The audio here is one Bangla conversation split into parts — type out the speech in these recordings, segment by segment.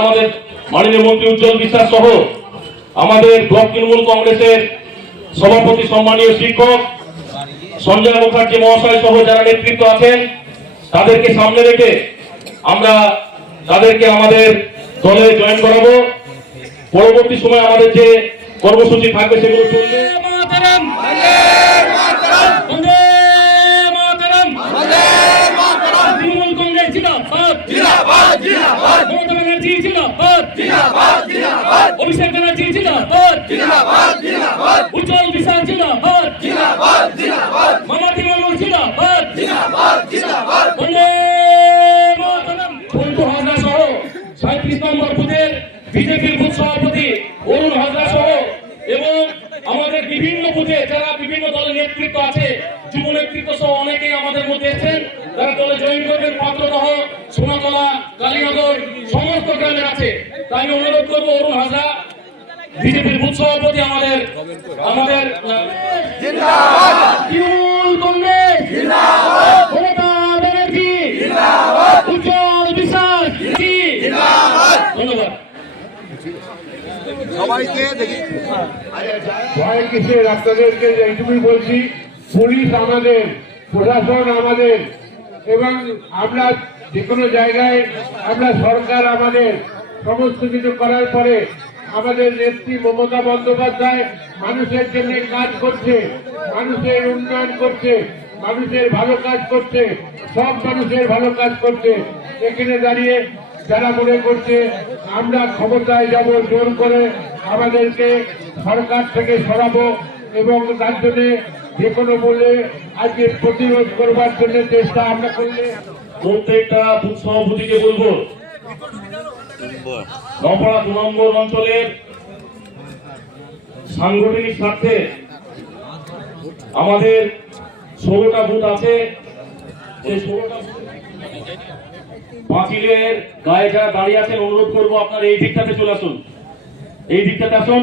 আমাদের মাননীয় মন্ত্রী উজ্জ্বল বিশ্বাস সহ আমাদের ব্লক তৃণমূল কংগ্রেসের সভাপতি সম্মানীয় শিক্ষক সঞ্জয় মুখার্জি মহাশয় সহ যারা নেতৃত্ব আছেন, তাদেরকে সামনে রেখে আমরা তাদেরকে আমাদের দলে জয়েন করাবো। পরবর্তী সময় আমাদের যে কর্মসূচি থাকবে সেগুলো চলবে মাতরম বন্দে মাতরম তৃণমূল কংগ্রেস জিন্দাবাদ মমতা ব্যানার্জি জিন্দাবাদ অভিষেক ব্যানার্জি জিন্দাবাদ। উজ্জ্বল বিশ্বাস জিন্দাবাদ। মামাটি মানুষ জিন্দাবাদ। বন্দে মাতরম। বন্ধু হাজরা সহ সাঁত্রিশ নম্বর বুথের বিজেপির বুথ সভাপতি অরুণ হাজরা সহ এবং আমাদের বিভিন্ন বুথে যারা বিভিন্ন দলের নেতৃত্ব আছে যুব নেতৃত্ব সহ অনেকেই আমাদের মধ্যে এসেছেন। যারা দলে জয়েন করবেন পাত্রদহ সোনাতলা কালীনগর সমস্ত গ্রামে আছে। তাই আমি অনুরোধ করব অরুণ হাজরা বিজেপির বুথ সভাপতি আমাদের আমাদের তৃণমূল কংগ্রেস মমতা ব্যানার্জি উজ্জ্বল বিশ্বাস ধন্যবাদ। সবাইকে দেখি। ভয় কিসের? আপনাদেরকে এইটুকুই বলছি পুলিশ আমাদের প্রশাসন আমাদের এবং আমরা যে কোনো জায়গায় আমরা সরকার আমাদের সমস্ত কিছু করার পরে আমাদের নেত্রী মমতা বন্দ্যোপাধ্যায় মানুষের জন্য কাজ করছে, মানুষের উন্নয়ন করছে, মানুষের ভালো কাজ করছে, সব মানুষের ভালো কাজ করছে। এখানে দাঁড়িয়ে যারা মনে করছে, আমরা ক্ষমতায় যাব, জোর করে আমাদেরকে সরকার থেকে সরাবো এবং তার জন্য যে কোনো মূল্যে আজকে প্রতিরোধ করবার জন্য চেষ্টা আমরা করলে। প্রত্যেকটা সভাপতিকে বলব নপাড়া দু নম্বর অঞ্চলের সাংগঠনিক স্বার্থে আমাদের ষোলোটা বুথ আছে। পাঁচিলের গায়ে যারা দাঁড়িয়ে আছেন, অনুরোধ করব আপনারা এই দিকটাতে চলে আসুন। এই দিকটাতে আসুন।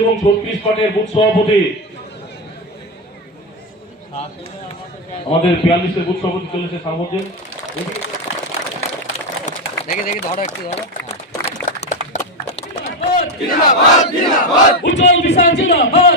এবং ছত্রিশ পাটের বুথ সভাপতি। আমাদের বিয়াল্লিশের বুথ সভাপতি চলেছে সামর্থ্যে দেখে দেখে ধরো একটু ধরো। উজ্জ্বল জিন্দাবাদ।